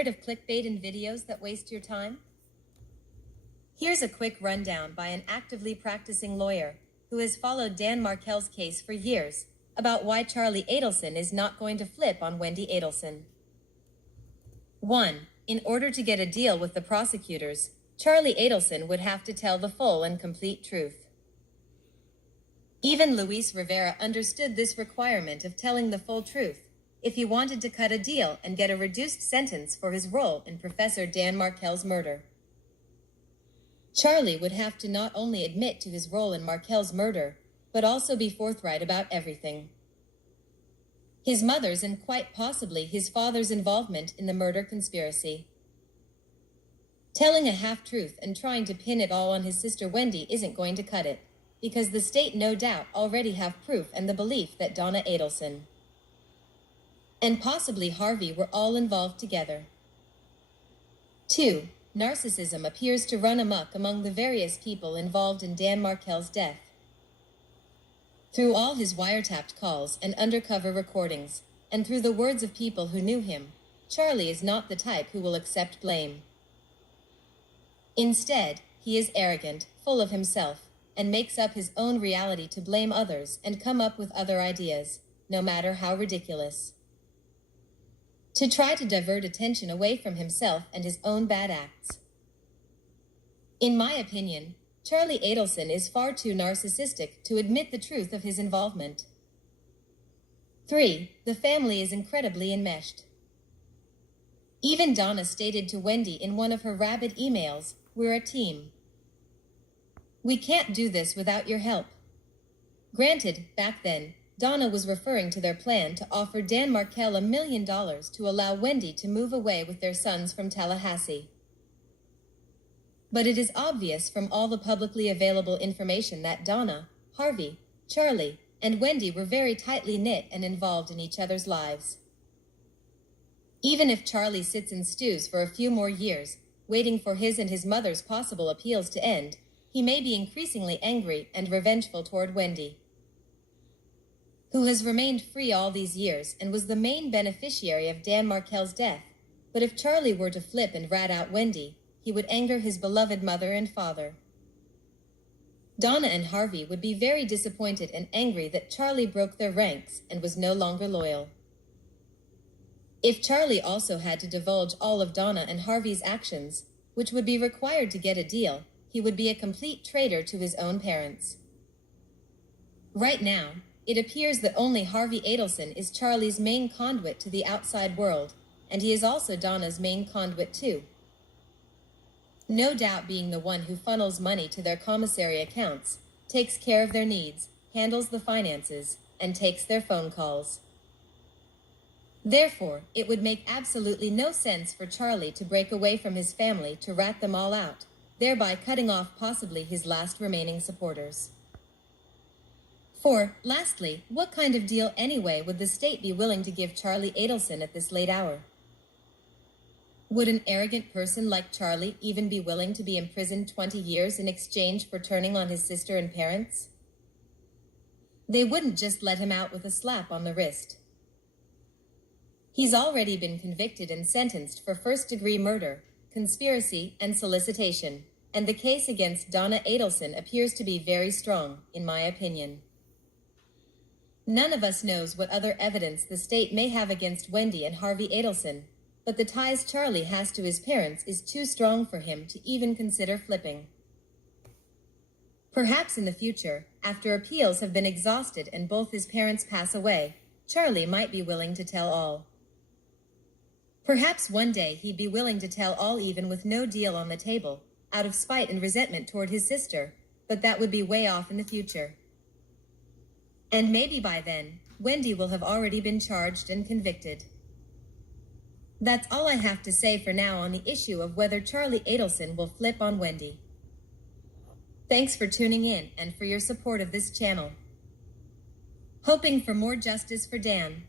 Tired of clickbait and videos that waste your time? Here's a quick rundown by an actively practicing lawyer who has followed Dan Markel's case for years about why Charlie Adelson is not going to flip on Wendi Adelson. 1. In order to get a deal with the prosecutors, Charlie Adelson would have to tell the full and complete truth. Even Luis Rivera understood this requirement of telling the full truth if he wanted to cut a deal and get a reduced sentence for his role in Professor Dan Markel's murder. Charlie would have to not only admit to his role in Markel's murder, but also be forthright about everything. His mother's and quite possibly his father's involvement in the murder conspiracy. Telling a half-truth and trying to pin it all on his sister Wendi isn't going to cut it, because the state no doubt already have proof and the belief that Donna Adelson and possibly Harvey were all involved together. 2. Narcissism appears to run amok among the various people involved in Dan Markel's death. Through all his wiretapped calls and undercover recordings, and through the words of people who knew him, Charlie is not the type who will accept blame. Instead, he is arrogant, full of himself, and makes up his own reality to blame others and come up with other ideas, no matter how ridiculous, to try to divert attention away from himself and his own bad acts. In my opinion, Charlie Adelson is far too narcissistic to admit the truth of his involvement. 3. The family is incredibly enmeshed. Even Donna stated to Wendi in one of her rabid emails, "We're a team. We can't do this without your help." Granted, back then, Donna was referring to their plan to offer Dan Markel $1 million to allow Wendi to move away with their sons from Tallahassee. But it is obvious from all the publicly available information that Donna, Harvey, Charlie, and Wendi were very tightly knit and involved in each other's lives. Even if Charlie sits and stews for a few more years, waiting for his and his mother's possible appeals to end, he may be increasingly angry and revengeful toward Wendi, who has remained free all these years and was the main beneficiary of Dan Markel's death. But if Charlie were to flip and rat out Wendi, he would anger his beloved mother and father. Donna and Harvey would be very disappointed and angry that Charlie broke their ranks and was no longer loyal. If Charlie also had to divulge all of Donna and Harvey's actions, which would be required to get a deal, he would be a complete traitor to his own parents. Right now, it appears that only Harvey Adelson is Charlie's main conduit to the outside world, and he is also Donna's main conduit too. No doubt being the one who funnels money to their commissary accounts, takes care of their needs, handles the finances, and takes their phone calls. Therefore, it would make absolutely no sense for Charlie to break away from his family to rat them all out, thereby cutting off possibly his last remaining supporters. 4. Lastly, what kind of deal anyway would the state be willing to give Charlie Adelson at this late hour? Would an arrogant person like Charlie even be willing to be imprisoned 20 years in exchange for turning on his sister and parents? They wouldn't just let him out with a slap on the wrist. He's already been convicted and sentenced for first-degree murder, conspiracy, and solicitation, and the case against Donna Adelson appears to be very strong, in my opinion. None of us knows what other evidence the state may have against Wendi and Harvey Adelson, but the ties Charlie has to his parents is too strong for him to even consider flipping. Perhaps in the future, after appeals have been exhausted and both his parents pass away, Charlie might be willing to tell all. Perhaps one day he'd be willing to tell all even with no deal on the table, out of spite and resentment toward his sister, but that would be way off in the future. And maybe by then, Wendi will have already been charged and convicted. That's all I have to say for now on the issue of whether Charlie Adelson will flip on Wendi. Thanks for tuning in and for your support of this channel. Hoping for more justice for Dan.